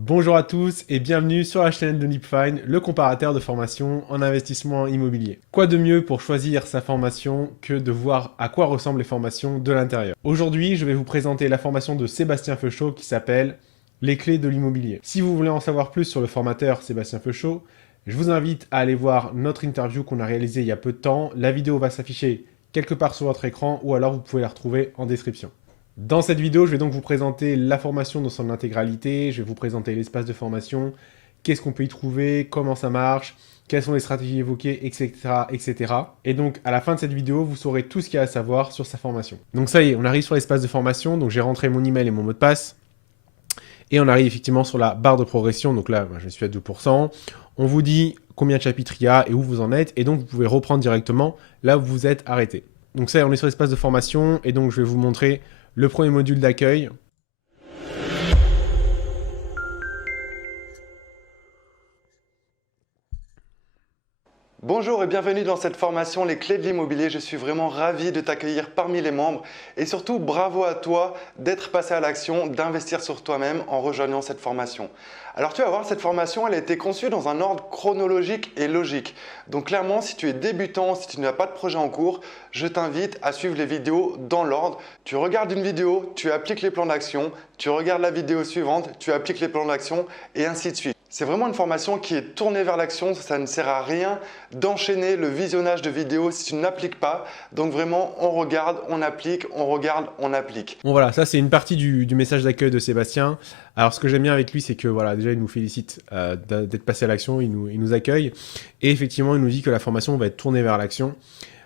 Bonjour à tous et bienvenue sur la chaîne de Nipfine, le comparateur de formation en investissement immobilier. Quoi de mieux pour choisir sa formation que de voir à quoi ressemblent les formations de l'intérieur. Aujourd'hui, je vais vous présenter la formation de Sébastien Feuchot qui s'appelle Les clés de l'immobilier. Si vous voulez en savoir plus sur le formateur Sébastien Feuchot, je vous invite à aller voir notre interview qu'on a réalisée il y a peu de temps. La vidéo va s'afficher quelque part sur votre écran ou alors vous pouvez la retrouver en description. Dans cette vidéo, je vais donc vous présenter la formation dans son intégralité, je vais vous présenter l'espace de formation, qu'est-ce qu'on peut y trouver, comment ça marche, quelles sont les stratégies évoquées, etc., etc. Et donc, à la fin de cette vidéo, vous saurez tout ce qu'il y a à savoir sur sa formation. Donc ça y est, on arrive sur l'espace de formation, donc j'ai rentré mon email et mon mot de passe, et on arrive effectivement sur la barre de progression, donc là, je suis à 2%. On vous dit combien de chapitres il y a et où vous en êtes, et donc vous pouvez reprendre directement là où vous êtes arrêté. Donc ça y est, on est sur l'espace de formation, et donc je vais vous montrer le premier module d'accueil. Bonjour et bienvenue dans cette formation Les clés de l'immobilier. Je suis vraiment ravi de t'accueillir parmi les membres et surtout bravo à toi d'être passé à l'action, d'investir sur toi-même en rejoignant cette formation. Alors tu vas voir, cette formation elle a été conçue dans un ordre chronologique et logique. Donc clairement, si tu es débutant, si tu n'as pas de projet en cours, je t'invite à suivre les vidéos dans l'ordre. Tu regardes une vidéo, tu appliques les plans d'action, tu regardes la vidéo suivante, tu appliques les plans d'action et ainsi de suite. C'est vraiment une formation qui est tournée vers l'action, ça ne sert à rien d'enchaîner le visionnage de vidéos si tu n'appliques pas. Donc vraiment, on regarde, on applique, on regarde, on applique. Bon voilà, ça c'est une partie du message d'accueil de Sébastien. Alors ce que j'aime bien avec lui, c'est que voilà, déjà il nous félicite d'être passé à l'action, il nous accueille. Et effectivement, il nous dit que la formation va être tournée vers l'action.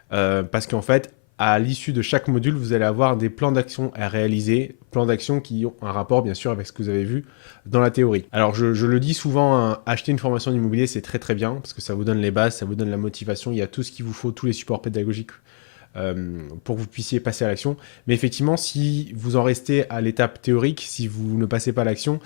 Parce qu'en fait, à l'issue de chaque module, vous allez avoir des plans d'action à réaliser, plans d'action qui ont un rapport bien sûr avec ce que vous avez vu dans la théorie. Alors je le dis souvent, hein, acheter une formation d'immobilier c'est très très bien parce que ça vous donne les bases, ça vous donne la motivation, il y a tout ce qu'il vous faut, tous les supports pédagogiques pour que vous puissiez passer à l'action. Mais effectivement, si vous en restez à l'étape théorique, si vous ne passez pas à l'action,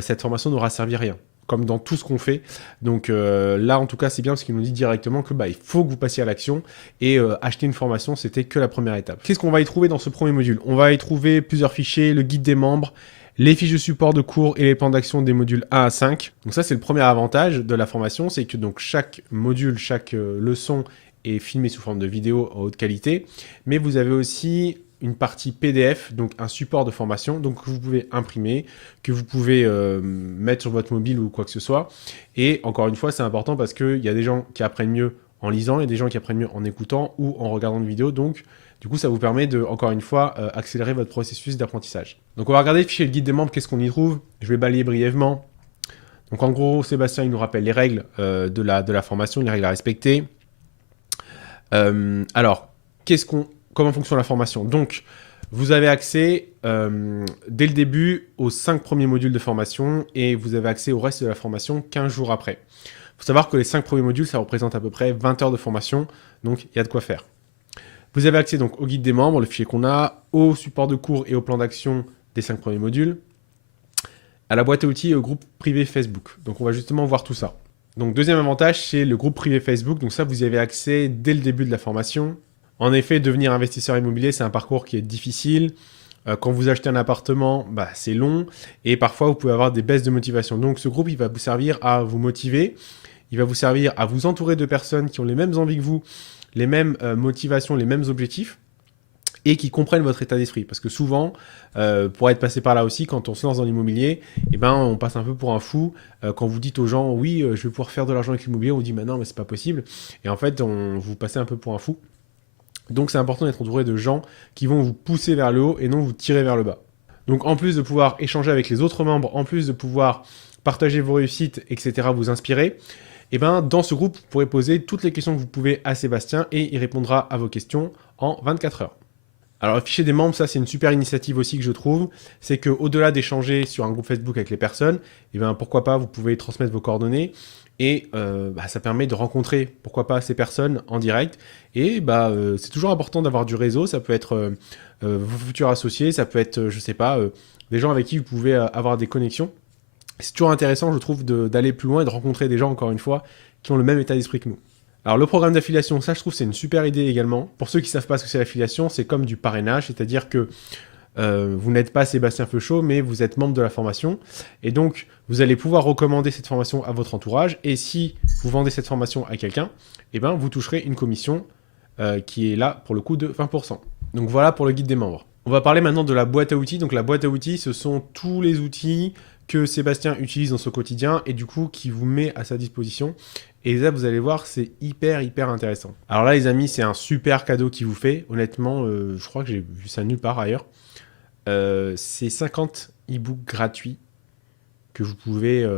cette formation n'aura servi à rien, comme dans tout ce qu'on fait. Donc là, en tout cas, c'est bien parce qu'il nous dit directement que il faut que vous passiez à l'action et acheter une formation, c'était que la première étape. Qu'est-ce qu'on va y trouver dans ce premier module? On va y trouver plusieurs fichiers, le guide des membres, les fiches de support de cours et les plans d'action des modules 1 à 5. Donc ça, c'est le premier avantage de la formation, c'est que donc chaque module, chaque leçon est filmé sous forme de vidéo en haute qualité, mais vous avez aussi une partie PDF, donc un support de formation, donc que vous pouvez imprimer, que vous pouvez mettre sur votre mobile ou quoi que ce soit. Et encore une fois, c'est important parce qu'il y a des gens qui apprennent mieux en lisant et des gens qui apprennent mieux en écoutant ou en regardant une vidéo. Donc, du coup, ça vous permet de, encore une fois, accélérer votre processus d'apprentissage. Donc, on va regarder le fichier le guide des membres, qu'est-ce qu'on y trouve. Je vais balayer brièvement. Donc, en gros, Sébastien, il nous rappelle les règles de la formation, les règles à respecter. Alors, comment fonctionne la formation? Donc, vous avez accès dès le début aux 5 premiers modules de formation et vous avez accès au reste de la formation 15 jours après. Il faut savoir que les 5 premiers modules, ça représente à peu près 20 heures de formation, donc il y a de quoi faire. Vous avez accès donc au guide des membres, le fichier qu'on a, au support de cours et au plan d'action des 5 premiers modules, à la boîte à outils et au groupe privé Facebook. Donc on va justement voir tout ça. Donc deuxième avantage, c'est le groupe privé Facebook. Donc ça, vous y avez accès dès le début de la formation. En effet, devenir investisseur immobilier, c'est un parcours qui est difficile. Quand vous achetez un appartement, c'est long et parfois vous pouvez avoir des baisses de motivation. Donc ce groupe, il va vous servir à vous motiver, il va vous servir à vous entourer de personnes qui ont les mêmes envies que vous, les mêmes motivations, les mêmes objectifs et qui comprennent votre état d'esprit. Parce que souvent, pour être passé par là aussi, quand on se lance dans l'immobilier, on passe un peu pour un fou. Quand vous dites aux gens, oui, je vais pouvoir faire de l'argent avec l'immobilier, on vous dit, non, mais c'est pas possible. Et en fait, vous passez un peu pour un fou. Donc c'est important d'être entouré de gens qui vont vous pousser vers le haut et non vous tirer vers le bas. Donc en plus de pouvoir échanger avec les autres membres, en plus de pouvoir partager vos réussites, etc., vous inspirer, dans ce groupe, vous pourrez poser toutes les questions que vous pouvez à Sébastien et il répondra à vos questions en 24 heures. Alors le fichier des membres, ça c'est une super initiative aussi que je trouve, c'est qu'au-delà d'échanger sur un groupe Facebook avec les personnes, pourquoi pas vous pouvez transmettre vos coordonnées et ça permet de rencontrer pourquoi pas ces personnes en direct et c'est toujours important d'avoir du réseau, ça peut être vos futurs associés, ça peut être je sais pas des gens avec qui vous pouvez avoir des connexions. C'est toujours intéressant je trouve d'aller plus loin et de rencontrer des gens encore une fois qui ont le même état d'esprit que nous. Alors le programme d'affiliation, ça je trouve c'est une super idée également. Pour ceux qui ne savent pas ce que c'est l'affiliation, c'est comme du parrainage, c'est-à-dire que Vous n'êtes pas Sébastien Feuchot, mais vous êtes membre de la formation. Et donc, vous allez pouvoir recommander cette formation à votre entourage. Et si vous vendez cette formation à quelqu'un, eh ben, vous toucherez une commission qui est là, pour le coup, de 20%. Donc voilà pour le guide des membres. On va parler maintenant de la boîte à outils. Donc la boîte à outils, ce sont tous les outils que Sébastien utilise dans son quotidien et du coup qui vous met à sa disposition. Et là, vous allez voir, c'est hyper intéressant. Alors là, les amis, c'est un super cadeau qu'il vous fait. Honnêtement, je crois que j'ai vu ça nulle part ailleurs. C'est 50 e-books gratuits que vous pouvez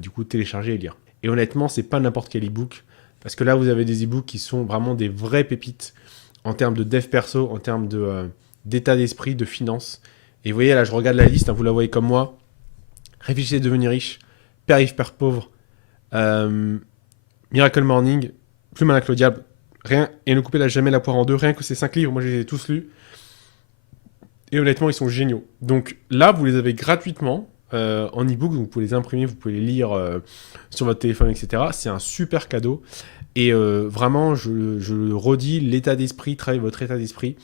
du coup télécharger et lire. Et honnêtement, c'est pas n'importe quel e-book. Parce que là, vous avez des e-books qui sont vraiment des vraies pépites en termes de dev perso, en termes d'état d'esprit, de finances. Et vous voyez, là, je regarde la liste, hein, vous la voyez comme moi. Réfléchissez à devenir riche, Père riche, Père pauvre, Miracle Morning, Plus malin que le diable, rien, et ne coupez jamais la poire en deux, rien que ces 5 livres, moi je les ai tous lus. Et honnêtement, ils sont géniaux. Donc là, vous les avez gratuitement en e-book, donc vous pouvez les imprimer, vous pouvez les lire sur votre téléphone, etc. C'est un super cadeau. Et vraiment, je le redis, l'état d'esprit, travaillez votre état d'esprit.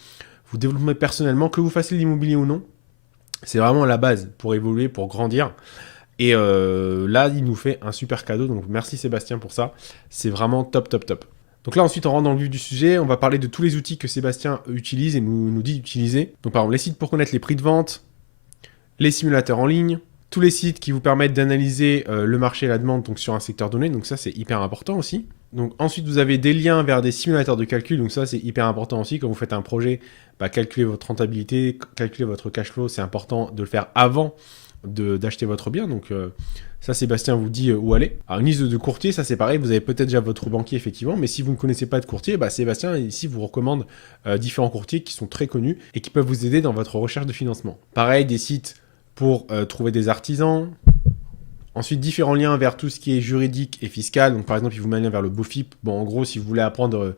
Vous développez personnellement, que vous fassiez l'immobilier ou non. C'est vraiment la base pour évoluer, pour grandir. Et là, il nous fait un super cadeau. Donc merci Sébastien pour ça. C'est vraiment top. Donc là, ensuite, on rentre dans le vif du sujet. On va parler de tous les outils que Sébastien utilise et nous dit d'utiliser. Donc par exemple, les sites pour connaître les prix de vente, les simulateurs en ligne, tous les sites qui vous permettent d'analyser le marché et la demande donc sur un secteur donné. Donc ça, c'est hyper important aussi. Donc ensuite, vous avez des liens vers des simulateurs de calcul. Donc ça, c'est hyper important aussi. Quand vous faites un projet, calculer votre rentabilité, calculer votre cash flow, c'est important de le faire avant d'acheter votre bien. Donc ça, Sébastien vous dit où aller. Alors une liste de courtiers, ça c'est pareil. Vous avez peut-être déjà votre banquier, effectivement. Mais si vous ne connaissez pas de courtier, Sébastien ici vous recommande différents courtiers qui sont très connus et qui peuvent vous aider dans votre recherche de financement. Pareil, des sites pour trouver des artisans. Ensuite, différents liens vers tout ce qui est juridique et fiscal. Donc, par exemple, il vous met un lien vers le BOFIP. Bon, en gros, si vous voulez apprendre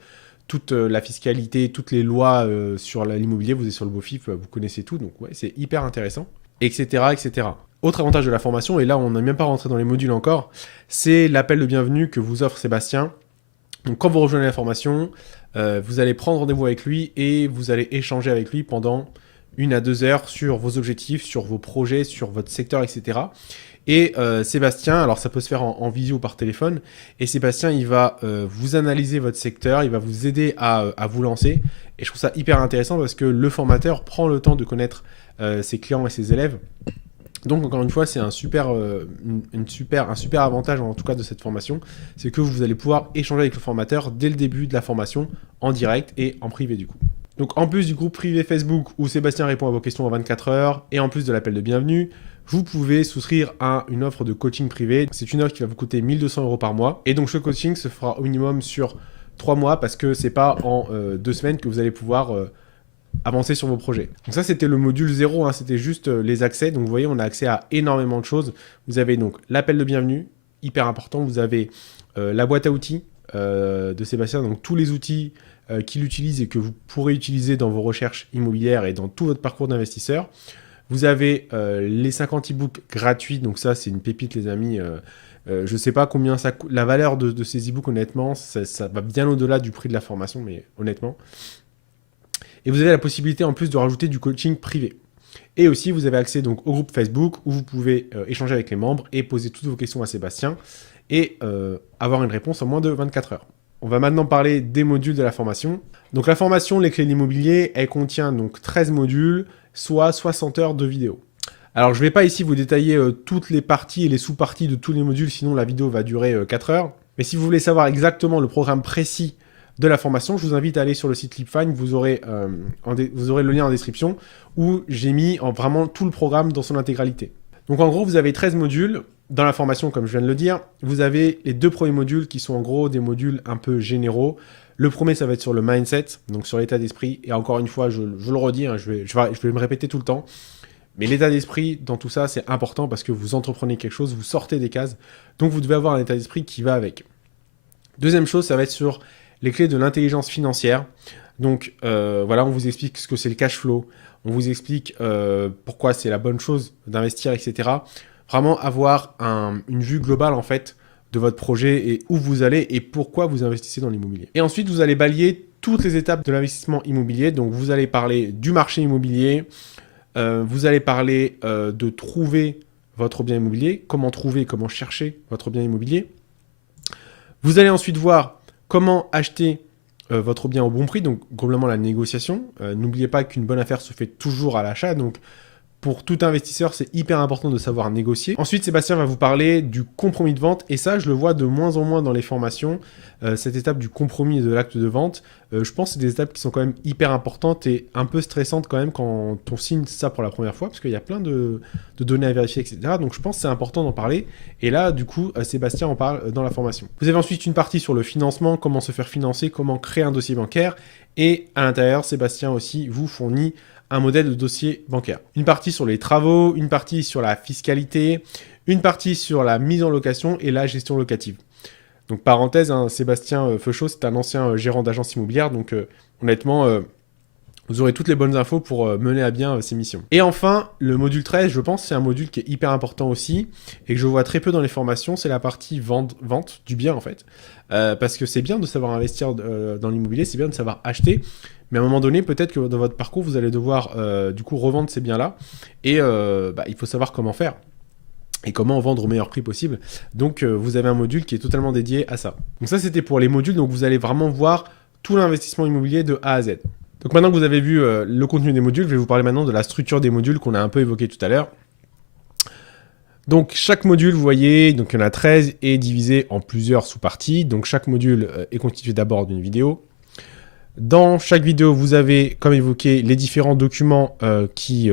toute la fiscalité, toutes les lois sur l'immobilier, vous êtes sur le BOFIP, vous connaissez tout. Donc, ouais, c'est hyper intéressant, etc. Autre avantage de la formation, et là, on n'est même pas rentré dans les modules encore, c'est l'appel de bienvenue que vous offre Sébastien. Donc, quand vous rejoignez la formation, vous allez prendre rendez-vous avec lui et vous allez échanger avec lui pendant 1 à 2 heures sur vos objectifs, sur vos projets, sur votre secteur, etc. Et Sébastien, alors ça peut se faire en visio ou par téléphone, et Sébastien, il va vous analyser votre secteur, il va vous aider à vous lancer. Et je trouve ça hyper intéressant parce que le formateur prend le temps de connaître ses clients et ses élèves. Donc encore une fois, c'est un super avantage en tout cas de cette formation, c'est que vous allez pouvoir échanger avec le formateur dès le début de la formation, en direct et en privé du coup. Donc en plus du groupe privé Facebook où Sébastien répond à vos questions en 24 heures, et en plus de l'appel de bienvenue, vous pouvez souscrire à une offre de coaching privé. C'est une offre qui va vous coûter 1 200 € par mois. Et donc ce coaching se fera au minimum sur 3 mois parce que c'est pas en 2 semaines que vous allez pouvoir avancer sur vos projets. Donc ça, c'était le module 0, hein, c'était juste les accès. Donc vous voyez, on a accès à énormément de choses. Vous avez donc l'appel de bienvenue, hyper important. Vous avez la boîte à outils de Sébastien, donc tous les outils qu'il utilise et que vous pourrez utiliser dans vos recherches immobilières et dans tout votre parcours d'investisseur. Vous avez les 50 e-books gratuits, donc ça c'est une pépite les amis. Je ne sais pas combien ça coûte. La valeur de ces e-books, honnêtement, ça va bien au-delà du prix de la formation, mais honnêtement. Et vous avez la possibilité en plus de rajouter du coaching privé. Et aussi, vous avez accès donc au groupe Facebook où vous pouvez échanger avec les membres et poser toutes vos questions à Sébastien et avoir une réponse en moins de 24 heures. On va maintenant parler des modules de la formation. Donc la formation, les clés de l'immobilier, elle contient donc 13 modules, soit 60 heures de vidéo. Alors je ne vais pas ici vous détailler toutes les parties et les sous-parties de tous les modules, sinon la vidéo va durer 4 heures. Mais si vous voulez savoir exactement le programme précis de la formation, je vous invite à aller sur le site Leapfind, vous aurez le lien en description, où j'ai mis vraiment tout le programme dans son intégralité. Donc en gros, vous avez 13 modules. Dans la formation, comme je viens de le dire, vous avez les 2 premiers modules qui sont en gros des modules un peu généraux. Le premier, ça va être sur le mindset, donc sur l'état d'esprit. Et encore une fois, je le redis, hein, je vais me répéter tout le temps. Mais l'état d'esprit, dans tout ça, c'est important parce que vous entreprenez quelque chose, vous sortez des cases. Donc, vous devez avoir un état d'esprit qui va avec. Deuxième chose, ça va être sur les clés de l'intelligence financière. Donc, voilà, on vous explique ce que c'est le cash flow. On vous explique pourquoi c'est la bonne chose d'investir, etc. Vraiment avoir une vue globale, en fait, de votre projet et où vous allez et pourquoi vous investissez dans l'immobilier. Et ensuite, vous allez balayer toutes les étapes de l'investissement immobilier. Donc, vous allez parler du marché immobilier, Vous allez parler de trouver votre bien immobilier, comment trouver, comment chercher votre bien immobilier. Vous allez ensuite voir comment acheter votre bien au bon prix, donc globalement la négociation. N'oubliez pas qu'une bonne affaire se fait toujours à l'achat, donc pour tout investisseur, c'est hyper important de savoir négocier. Ensuite, Sébastien va vous parler du compromis de vente, et ça, je le vois de moins en moins dans les formations, cette étape du compromis et de l'acte de vente. Je pense que c'est des étapes qui sont quand même hyper importantes et un peu stressantes quand même quand on signe ça pour la première fois, parce qu'il y a plein de données à vérifier, etc. Donc je pense que c'est important d'en parler, et là, du coup, Sébastien en parle dans la formation. Vous avez ensuite une partie sur le financement, comment se faire financer, comment créer un dossier bancaire, et à l'intérieur, Sébastien aussi vous fournit un modèle de dossier bancaire. Une partie sur les travaux, une partie sur la fiscalité, une partie sur la mise en location et la gestion locative. Donc parenthèse, hein, Sébastien Feuchot, c'est un ancien gérant d'agence immobilière, donc honnêtement, vous aurez toutes les bonnes infos pour mener à bien ces missions. Et enfin, le module 13, je pense, c'est un module qui est hyper important aussi, et que je vois très peu dans les formations, c'est la partie vente du bien en fait. Parce que c'est bien de savoir investir dans l'immobilier, c'est bien de savoir acheter, mais à un moment donné, peut-être que dans votre parcours, vous allez devoir du coup revendre ces biens-là, et il faut savoir comment faire, et comment vendre au meilleur prix possible. Donc vous avez un module qui est totalement dédié à ça. Donc ça, c'était pour les modules, donc vous allez vraiment voir tout l'investissement immobilier de A à Z. Donc maintenant que vous avez vu le contenu des modules, je vais vous parler maintenant de la structure des modules qu'on a un peu évoqué tout à l'heure. Donc chaque module, vous voyez, donc il y en a 13, est divisé en plusieurs sous-parties. Donc chaque module est constitué d'abord d'une vidéo. Dans chaque vidéo, vous avez, comme évoqué, les différents documents qui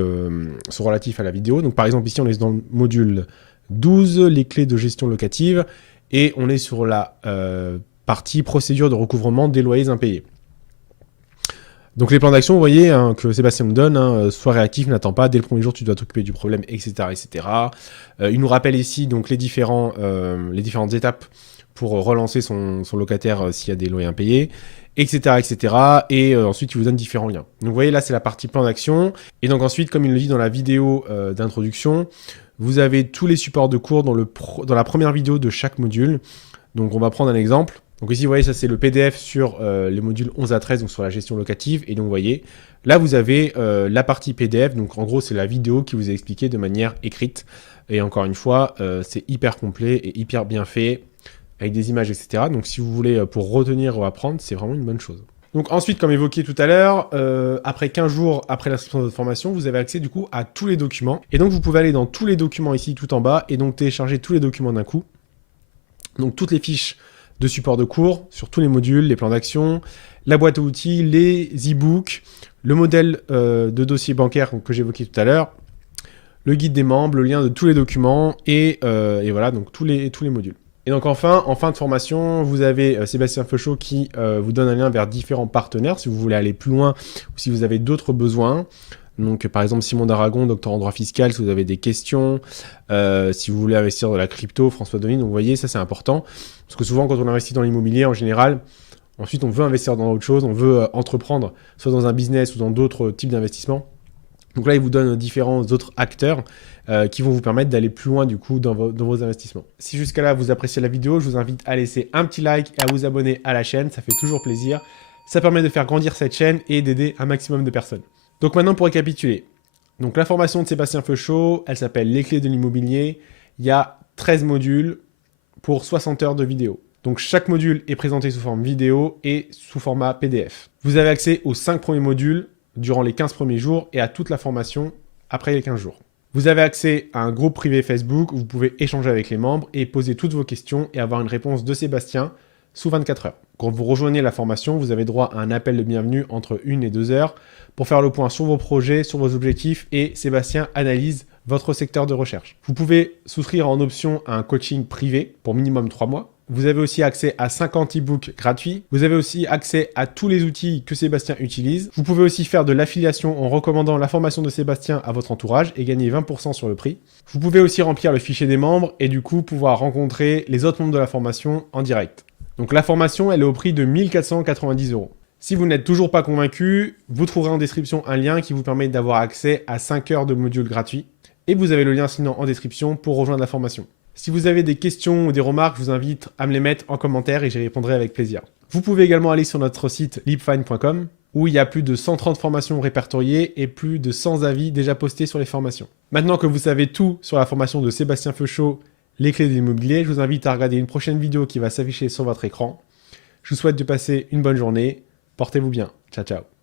sont relatifs à la vidéo. Donc par exemple, ici, on est dans le module 12, les clés de gestion locative, et on est sur la partie procédure de recouvrement des loyers impayés. Donc les plans d'action, vous voyez, hein, que Sébastien nous donne, sois réactif, n'attends pas, dès le premier jour, tu dois t'occuper du problème, etc. etc. Il nous rappelle ici donc, les différentes étapes pour relancer son locataire s'il y a des loyers impayés, etc. etc. Et ensuite, il vous donne différents liens. Donc vous voyez, là, c'est la partie plan d'action. Et donc ensuite, comme il le dit dans la vidéo d'introduction, vous avez tous les supports de cours dans la première vidéo de chaque module. Donc on va prendre un exemple. Donc ici, vous voyez, ça c'est le PDF sur les modules 11 à 13, donc sur la gestion locative. Et donc, vous voyez, là, vous avez la partie PDF. Donc, en gros, c'est la vidéo qui vous est expliquée de manière écrite. Et encore une fois, c'est hyper complet et hyper bien fait, avec des images, etc. Donc, si vous voulez, pour retenir ou apprendre, c'est vraiment une bonne chose. Donc ensuite, comme évoqué tout à l'heure, après 15 jours après l'inscription de votre formation, vous avez accès du coup à tous les documents. Et donc, vous pouvez aller dans tous les documents ici, tout en bas, et donc télécharger tous les documents d'un coup. Donc, toutes les fiches de support de cours sur tous les modules, les plans d'action, la boîte à outils, les e-books, le modèle de dossier bancaire que j'évoquais tout à l'heure, le guide des membres, le lien de tous les documents et voilà, donc tous les modules. Et donc enfin, en fin de formation, vous avez Sébastien Feuchot qui vous donne un lien vers différents partenaires si vous voulez aller plus loin ou si vous avez d'autres besoins. Donc par exemple Simon d'Aragon, docteur en droit fiscal, si vous avez des questions, si vous voulez investir dans la crypto, François Denis, donc vous voyez, ça c'est important. Parce que souvent quand on investit dans l'immobilier en général, ensuite on veut investir dans autre chose, on veut entreprendre, soit dans un business ou dans d'autres types d'investissements. Donc là, il vous donne différents autres acteurs qui vont vous permettre d'aller plus loin du coup dans vos investissements. Si jusqu'à là vous appréciez la vidéo, je vous invite à laisser un petit like et à vous abonner à la chaîne, ça fait toujours plaisir. Ça permet de faire grandir cette chaîne et d'aider un maximum de personnes. Donc maintenant pour récapituler, donc la formation de Sébastien Feuchot, elle s'appelle Les clés de l'immobilier. Il y a 13 modules pour 60 heures de vidéo. Donc chaque module est présenté sous forme vidéo et sous format PDF. Vous avez accès aux 5 premiers modules durant les 15 premiers jours et à toute la formation après les 15 jours. Vous avez accès à un groupe privé Facebook où vous pouvez échanger avec les membres et poser toutes vos questions et avoir une réponse de Sébastien sous 24 heures. Quand vous rejoignez la formation, vous avez droit à un appel de bienvenue entre 1 et 2 heures pour faire le point sur vos projets, sur vos objectifs et Sébastien analyse votre secteur de recherche. Vous pouvez souscrire en option à un coaching privé pour minimum 3 mois. Vous avez aussi accès à 50 e-books gratuits. Vous avez aussi accès à tous les outils que Sébastien utilise. Vous pouvez aussi faire de l'affiliation en recommandant la formation de Sébastien à votre entourage et gagner 20% sur le prix. Vous pouvez aussi remplir le fichier des membres et du coup pouvoir rencontrer les autres membres de la formation en direct. Donc la formation, elle est au prix de 1 490 €. Si vous n'êtes toujours pas convaincu, vous trouverez en description un lien qui vous permet d'avoir accès à 5 heures de modules gratuits. Et vous avez le lien sinon en description pour rejoindre la formation. Si vous avez des questions ou des remarques, je vous invite à me les mettre en commentaire et j'y répondrai avec plaisir. Vous pouvez également aller sur notre site leapfine.com où il y a plus de 130 formations répertoriées et plus de 100 avis déjà postés sur les formations. Maintenant que vous savez tout sur la formation de Sébastien Feuchot, les clés de l'immobilier, je vous invite à regarder une prochaine vidéo qui va s'afficher sur votre écran. Je vous souhaite de passer une bonne journée. Portez-vous bien. Ciao, ciao.